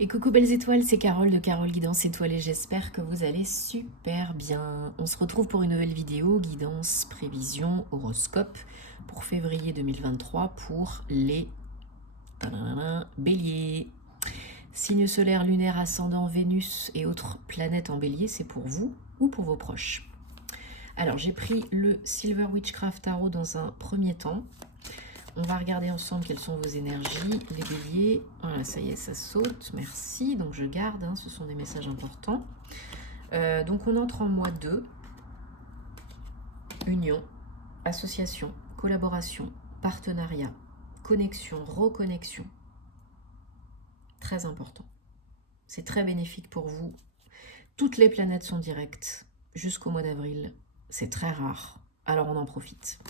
Et coucou belles étoiles, c'est Carole de Carole Guidance Étoile et j'espère que vous allez super bien. On se retrouve pour une nouvelle vidéo, guidance, prévision, horoscope pour février 2023 pour les béliers. Signe solaire, lunaire, ascendant, Vénus et autres planètes en bélier, c'est pour vous ou pour vos proches. Alors j'ai pris le Silver Witchcraft Tarot dans un premier temps. On va regarder ensemble quelles sont vos énergies, les béliers. Voilà, ça y est, ça saute, merci. Donc je garde, hein, ce sont des messages importants. Donc on entre en mois 2. Union, association, collaboration, partenariat, connexion, reconnexion. Très important. C'est très bénéfique pour vous. Toutes les planètes sont directes jusqu'au mois d'avril. C'est très rare, alors on en profite.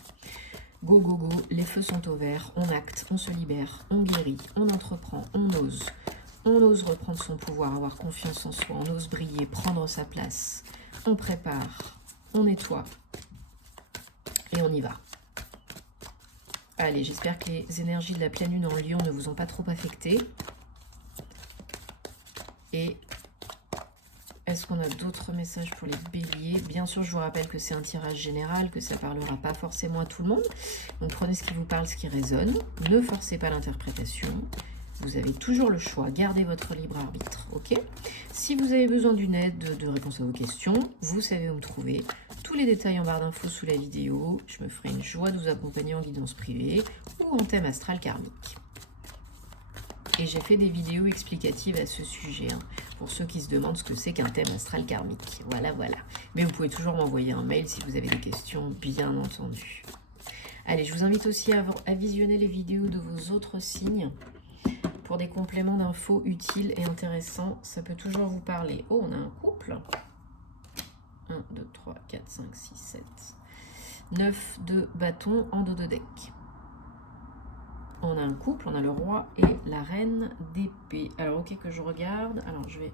Go, go, go, les feux sont au vert, on acte, on se libère, on guérit, on entreprend, on ose reprendre son pouvoir, avoir confiance en soi, on ose briller, prendre sa place, on prépare, on nettoie et on y va. Allez, j'espère que les énergies de la pleine lune en Lion ne vous ont pas trop affecté. Et est-ce qu'on a d'autres messages pour les béliers? Bien sûr, je vous rappelle que c'est un tirage général, que ça ne parlera pas forcément à tout le monde. Donc prenez ce qui vous parle, ce qui résonne. Ne forcez pas l'interprétation. Vous avez toujours le choix. Gardez votre libre arbitre, ok? Si vous avez besoin d'une aide, de réponse à vos questions, vous savez où me trouver. Tous les détails en barre d'infos sous la vidéo. Je me ferai une joie de vous accompagner en guidance privée ou en thème astral karmique. Et j'ai fait des vidéos explicatives à ce sujet, hein, pour ceux qui se demandent ce que c'est qu'un thème astral karmique. Voilà, voilà. Mais vous pouvez toujours m'envoyer un mail si vous avez des questions, bien entendu. Allez, je vous invite aussi à visionner les vidéos de vos autres signes pour des compléments d'infos utiles et intéressants. Ça peut toujours vous parler. Oh, on a un couple. 1, 2, 3, 4, 5, 6, 7. 9 de bâtons en dos de deck. On a un couple, on a le roi et la reine d'épée. Alors, ok, que je regarde. Alors, je vais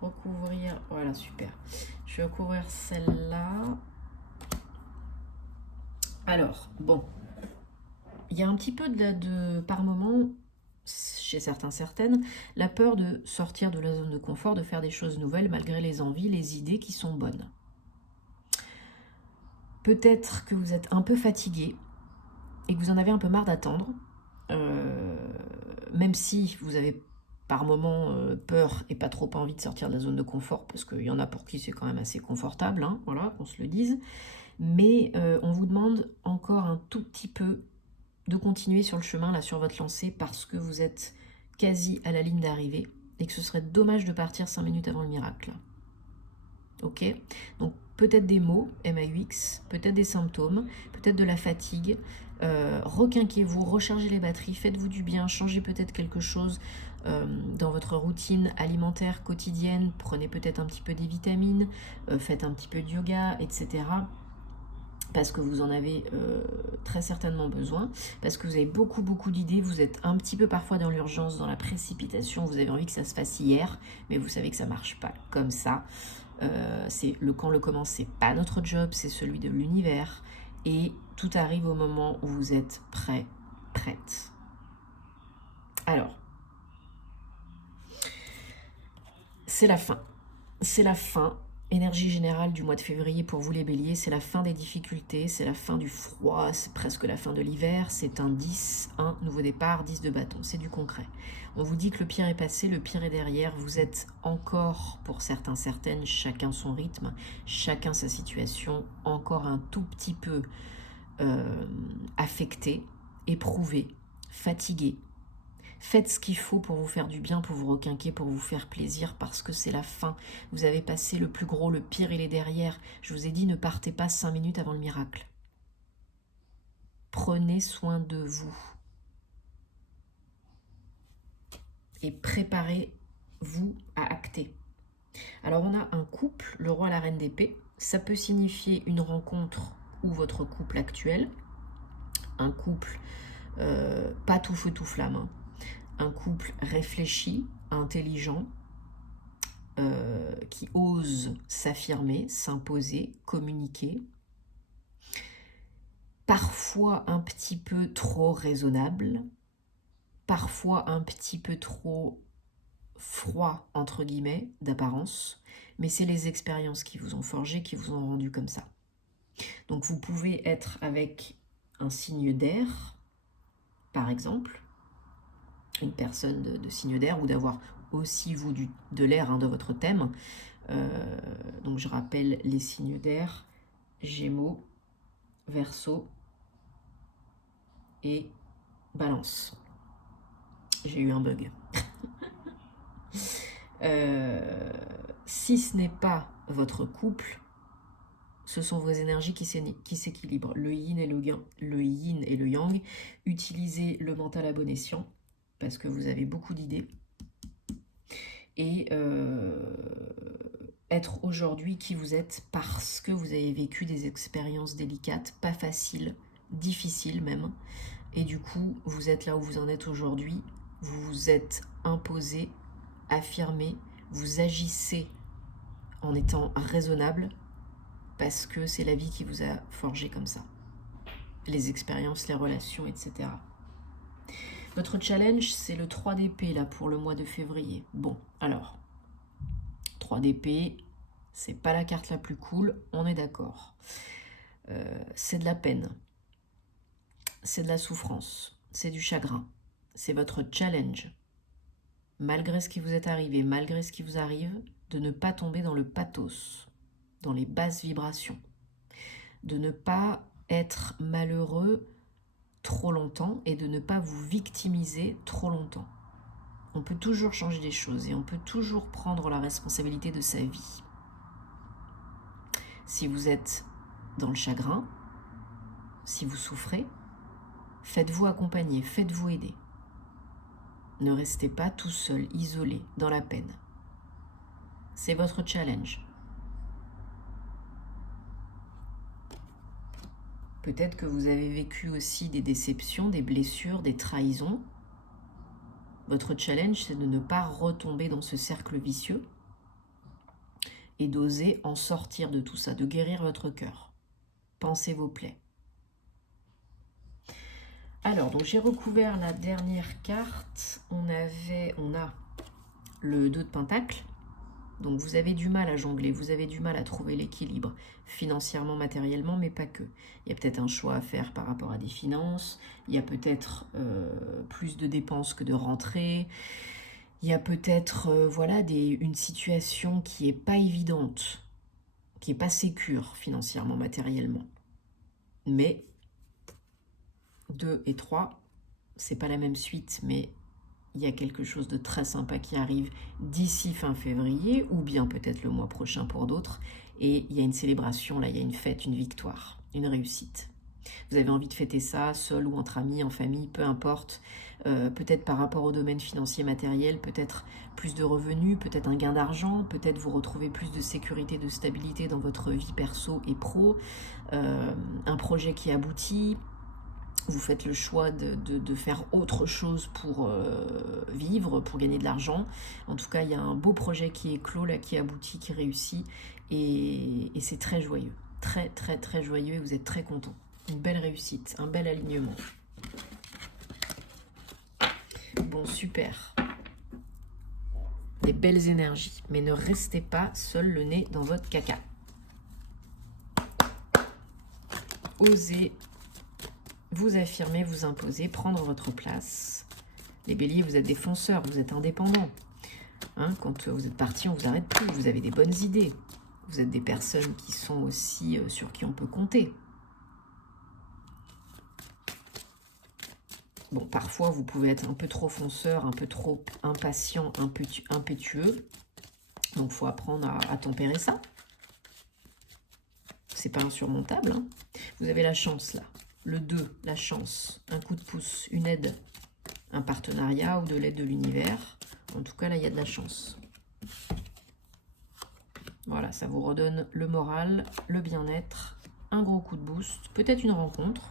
recouvrir. Voilà, super. Je vais recouvrir celle-là. Alors, bon. Il y a un petit peu par moment, chez certains, certaines, la peur de sortir de la zone de confort, de faire des choses nouvelles malgré les envies, les idées qui sont bonnes. Peut-être que vous êtes un peu fatigué et que vous en avez un peu marre d'attendre. Même si vous avez par moments peur et pas trop envie de sortir de la zone de confort, parce qu'il y en a pour qui c'est quand même assez confortable, hein, voilà, qu'on se le dise. Mais on vous demande encore un tout petit peu de continuer sur le chemin, là, sur votre lancée, parce que vous êtes quasi à la ligne d'arrivée et que ce serait dommage de partir 5 minutes avant le miracle. Ok? Donc peut-être des mots, MAUX, peut-être des symptômes, peut-être de la fatigue. Requinquez-vous, rechargez les batteries, faites-vous du bien, changez peut-être quelque chose dans votre routine alimentaire quotidienne, prenez peut-être un petit peu des vitamines, faites un petit peu de yoga, etc. Parce que vous en avez très certainement besoin, parce que vous avez beaucoup d'idées, vous êtes un petit peu parfois dans l'urgence, dans la précipitation, vous avez envie que ça se fasse hier, mais vous savez que ça ne marche pas comme ça. Quand le commence, c'est pas notre job, c'est celui de l'univers, et tout arrive au moment où vous êtes prêt, prête. Alors, c'est la fin. C'est la fin. Énergie générale du mois de février pour vous les béliers, c'est la fin des difficultés, c'est la fin du froid, c'est presque la fin de l'hiver, c'est un 10, un nouveau départ, 10 de bâton, c'est du concret. On vous dit que le pire est passé, le pire est derrière, vous êtes encore, pour certains, certaines, chacun son rythme, chacun sa situation, encore un tout petit peu affecté, éprouvé, fatigué. Faites ce qu'il faut pour vous faire du bien, pour vous requinquer, pour vous faire plaisir, parce que c'est la fin. Vous avez passé le plus gros, le pire, il est derrière. Je vous ai dit, ne partez pas 5 minutes avant le miracle. Prenez soin de vous. Et préparez-vous à acter. Alors, on a un couple, le roi, la reine d'épée. Ça peut signifier une rencontre ou votre couple actuel. Un couple pas tout feu, tout flamme, hein. Un couple réfléchi, intelligent, qui ose s'affirmer, s'imposer, communiquer. Parfois un petit peu trop raisonnable, parfois un petit peu trop froid, entre guillemets, d'apparence, mais c'est les expériences qui vous ont forgé, qui vous ont rendu comme ça. Donc vous pouvez être avec un signe d'air, par exemple, une personne de signe d'air, ou d'avoir aussi, vous, de l'air dans votre thème. Donc je rappelle les signes d'air, Gémeaux, Verseau et Balance. J'ai eu un bug. Si ce n'est pas votre couple, ce sont vos énergies qui s'équilibrent. Le yin et le yang. Utilisez le mental à bon escient, parce que vous avez beaucoup d'idées. Et être aujourd'hui qui vous êtes, parce que vous avez vécu des expériences délicates, pas faciles, difficiles même. Et du coup, vous êtes là où vous en êtes aujourd'hui. Vous vous êtes imposé, affirmé, vous agissez en étant raisonnable, parce que c'est la vie qui vous a forgé comme ça. Les expériences, les relations, etc. Votre challenge, c'est le 3 d'épée là pour le mois de février. Bon, alors, 3 d'épée, c'est pas la carte la plus cool, on est d'accord. C'est de la peine, c'est de la souffrance, c'est du chagrin, c'est votre challenge. Malgré ce qui vous est arrivé, malgré ce qui vous arrive, de ne pas tomber dans le pathos, dans les basses vibrations, de ne pas être malheureux trop longtemps et de ne pas vous victimiser trop longtemps. On peut toujours changer des choses et on peut toujours prendre la responsabilité de sa vie. Si vous êtes dans le chagrin, si vous souffrez, faites-vous accompagner, faites-vous aider. Ne restez pas tout seul, isolé, dans la peine. C'est votre challenge. Peut-être que vous avez vécu aussi des déceptions, des blessures, des trahisons. Votre challenge, c'est de ne pas retomber dans ce cercle vicieux et d'oser en sortir de tout ça, de guérir votre cœur. Pensez vos plaies. Alors, donc j'ai recouvert la dernière carte. On a le 2 de Pentacle. Donc vous avez du mal à jongler, vous avez du mal à trouver l'équilibre, financièrement, matériellement, mais pas que. Il y a peut-être un choix à faire par rapport à des finances, il y a peut-être plus de dépenses que de rentrées, il y a peut-être une situation qui n'est pas évidente, qui n'est pas sécure financièrement, matériellement. Mais 2 et 3, c'est pas la même suite, mais il y a quelque chose de très sympa qui arrive d'ici fin février, ou bien peut-être le mois prochain pour d'autres. Et il y a une célébration, là, il y a une fête, une victoire, une réussite. Vous avez envie de fêter ça, seul ou entre amis, en famille, peu importe. Peut-être par rapport au domaine financier matériel, peut-être plus de revenus, peut-être un gain d'argent, peut-être vous retrouvez plus de sécurité, de stabilité dans votre vie perso et pro, un projet qui aboutit. Vous faites le choix de faire autre chose pour vivre, pour gagner de l'argent. En tout cas, il y a un beau projet qui est clos, là, qui aboutit, qui réussit. Et c'est très joyeux. Très, très, très joyeux et vous êtes très content. Une belle réussite, un bel alignement. Bon, super. Des belles énergies. Mais ne restez pas seul le nez dans votre caca. Osez vous affirmer, vous imposer, prendre votre place. Les béliers, vous êtes des fonceurs, vous êtes indépendants. Hein, quand vous êtes parti, on vous arrête plus. Vous avez des bonnes idées. Vous êtes des personnes qui sont aussi sur qui on peut compter. Bon, parfois, vous pouvez être un peu trop fonceur, un peu trop impatient, impétueux. Donc, il faut apprendre à tempérer ça. C'est pas insurmontable. Hein. Vous avez la chance, là. Le 2, la chance, un coup de pouce, une aide, un partenariat ou de l'aide de l'univers. En tout cas, là, il y a de la chance. Voilà, ça vous redonne le moral, le bien-être, un gros coup de boost, peut-être une rencontre,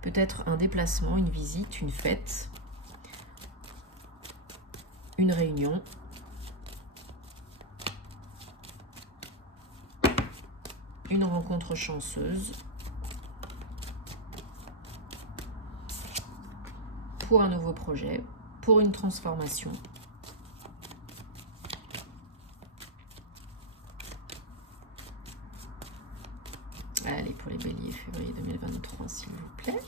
peut-être un déplacement, une visite, une fête, une réunion. Une rencontre chanceuse. Pour un nouveau projet, pour une transformation. février 2023, s'il vous plaît.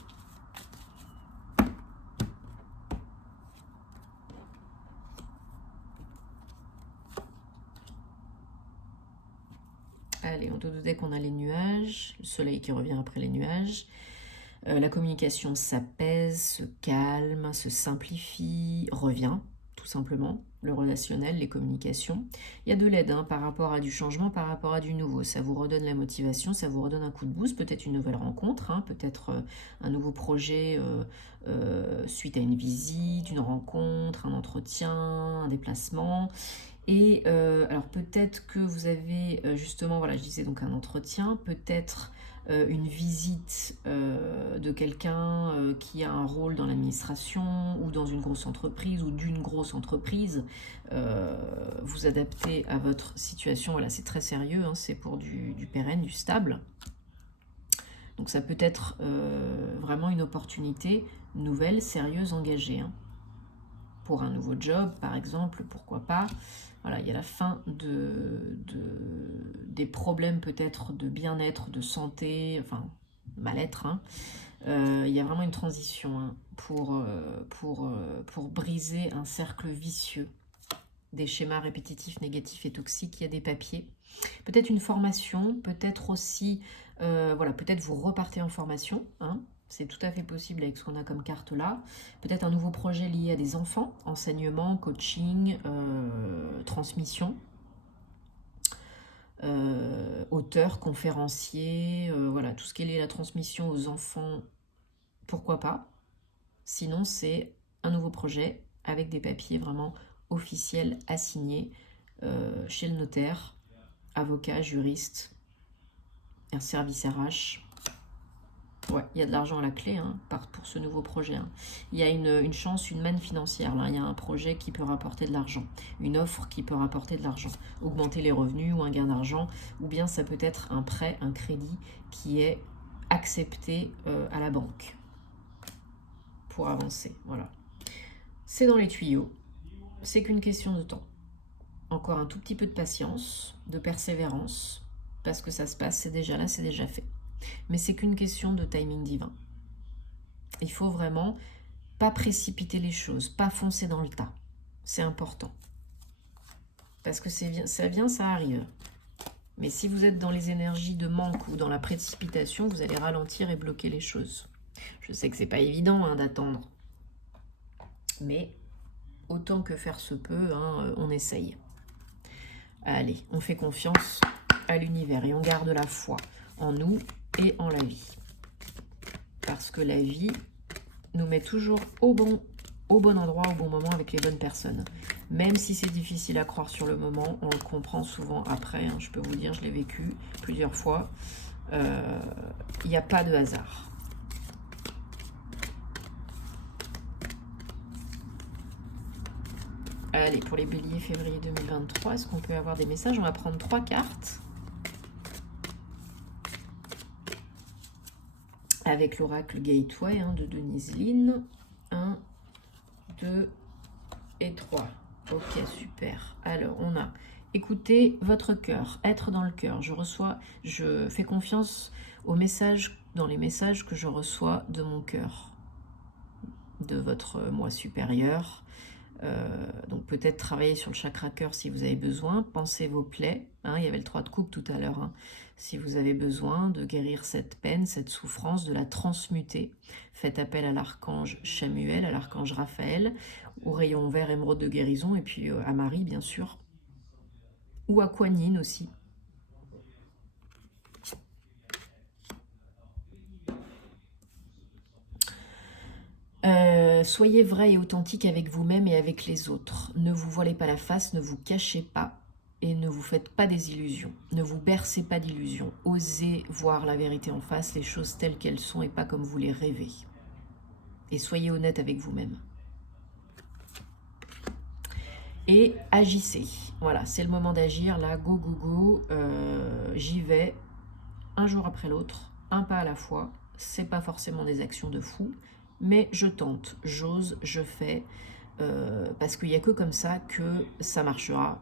Allez, on doute dès qu'on a les nuages, le soleil qui revient après les nuages. La communication s'apaise, se calme, se simplifie, revient, tout simplement. Le relationnel, les communications. Il y a de l'aide par rapport à du changement, par rapport à du nouveau. Ça vous redonne la motivation, ça vous redonne un coup de boost, peut-être une nouvelle rencontre, peut-être un nouveau projet suite à une visite, une rencontre, un entretien, un déplacement. Et alors peut-être que vous avez justement, voilà, je disais donc un entretien, peut-être une visite de quelqu'un qui a un rôle dans l'administration ou dans une grosse entreprise ou d'une grosse entreprise. Vous adaptez à votre situation, voilà, c'est très sérieux, c'est pour du pérenne, du stable. Donc ça peut être vraiment une opportunité nouvelle, sérieuse, engagée. Pour un nouveau job, par exemple, pourquoi pas. Voilà, il y a la fin des problèmes peut-être de bien-être, de santé, enfin, mal-être. Il y a vraiment une transition pour briser un cercle vicieux, des schémas répétitifs, négatifs et toxiques. Il y a des papiers. Peut-être une formation, peut-être aussi, voilà, peut-être vous repartez en formation, c'est tout à fait possible avec ce qu'on a comme carte là. Peut-être un nouveau projet lié à des enfants, enseignement, coaching, transmission, auteur, conférencier, voilà, tout ce qui est lié à la transmission aux enfants, pourquoi pas. Sinon, c'est un nouveau projet avec des papiers vraiment officiels assignés chez le notaire, avocat, juriste, un service RH. Ouais, il y a de l'argent à la clé pour ce nouveau projet. Il y a une chance, une manne financière. Là. Il y a un projet qui peut rapporter de l'argent, une offre qui peut rapporter de l'argent, augmenter les revenus ou un gain d'argent, ou bien ça peut être un prêt, un crédit qui est accepté à la banque pour avancer. Voilà. C'est dans les tuyaux. C'est qu'une question de temps. Encore un tout petit peu de patience, de persévérance, parce que ça se passe, c'est déjà là, c'est déjà fait. Mais c'est qu'une question de timing divin. Il faut vraiment pas précipiter les choses, pas foncer dans le tas. C'est important. Parce que ça vient, ça arrive. Mais si vous êtes dans les énergies de manque ou dans la précipitation, vous allez ralentir et bloquer les choses. Je sais que c'est pas évident d'attendre. Mais autant que faire se peut, on essaye. Allez, on fait confiance à l'univers et on garde la foi en nous et en la vie. Parce que la vie nous met toujours au bon endroit, au bon moment, avec les bonnes personnes. Même si c'est difficile à croire sur le moment, on le comprend souvent après. Je peux vous dire, je l'ai vécu plusieurs fois. Il n'y a pas de hasard. Allez, pour les béliers, février 2023, est-ce qu'on peut avoir des messages? On va prendre 3 cartes. Avec l'oracle Gateway de Denise Lynn. 1, 2 et 3. Ok, super. Alors, on a écouter votre cœur, être dans le cœur. Je fais confiance aux messages, dans les messages que je reçois de mon cœur, de votre moi supérieur. Donc peut-être travailler sur le chakra cœur si vous avez besoin, pensez vos plaies, il y avait le 3 de coupe tout à l'heure, si vous avez besoin de guérir cette peine, cette souffrance, de la transmuter, faites appel à l'archange Chamuel, à l'archange Raphaël, au rayon vert émeraude de guérison, et puis à Marie bien sûr, ou à Kuan Yin aussi. Soyez vrai et authentique avec vous-même et avec les autres. Ne vous voilez pas la face, ne vous cachez pas et ne vous faites pas des illusions. Ne vous bercez pas d'illusions. Osez voir la vérité en face, les choses telles qu'elles sont et pas comme vous les rêvez. Et soyez honnête avec vous-même. Et agissez. Voilà, c'est le moment d'agir. Là, go, go, go. J'y vais un jour après l'autre, un pas à la fois. C'est pas forcément des actions de fou. Mais je tente, j'ose, je fais, parce qu'il n'y a que comme ça que ça marchera.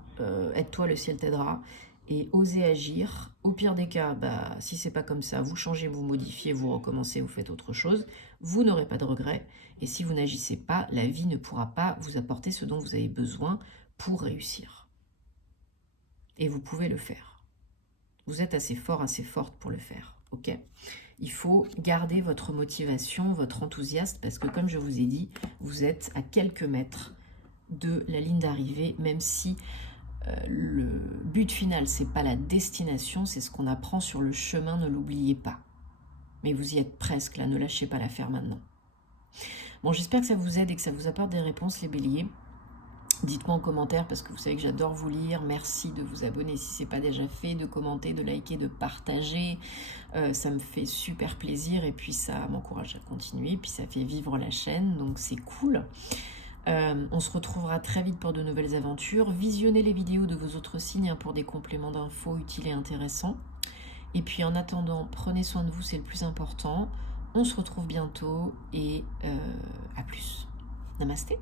Aide-toi, le ciel t'aidera. et osez agir. Au pire des cas, bah, si c'est pas comme ça, vous changez, vous modifiez, vous recommencez, vous faites autre chose. Vous n'aurez pas de regrets. Et si vous n'agissez pas, la vie ne pourra pas vous apporter ce dont vous avez besoin pour réussir. Et vous pouvez le faire. Vous êtes assez fort, assez forte pour le faire. Ok ? Il faut garder votre motivation, votre enthousiasme, parce que comme je vous ai dit, vous êtes à quelques mètres de la ligne d'arrivée, même si le but final, c'est pas la destination, c'est ce qu'on apprend sur le chemin, ne l'oubliez pas. Mais vous y êtes presque, là, ne lâchez pas l'affaire maintenant. Bon, j'espère que ça vous aide et que ça vous apporte des réponses, les béliers. Dites-moi en commentaire, parce que vous savez que j'adore vous lire. Merci de vous abonner si ce n'est pas déjà fait, de commenter, de liker, de partager. Ça me fait super plaisir et puis ça m'encourage à continuer. Puis ça fait vivre la chaîne, donc c'est cool. On se retrouvera très vite pour de nouvelles aventures. Visionnez les vidéos de vos autres signes pour des compléments d'infos utiles et intéressants. Et puis en attendant, prenez soin de vous, c'est le plus important. On se retrouve bientôt et à plus. Namasté.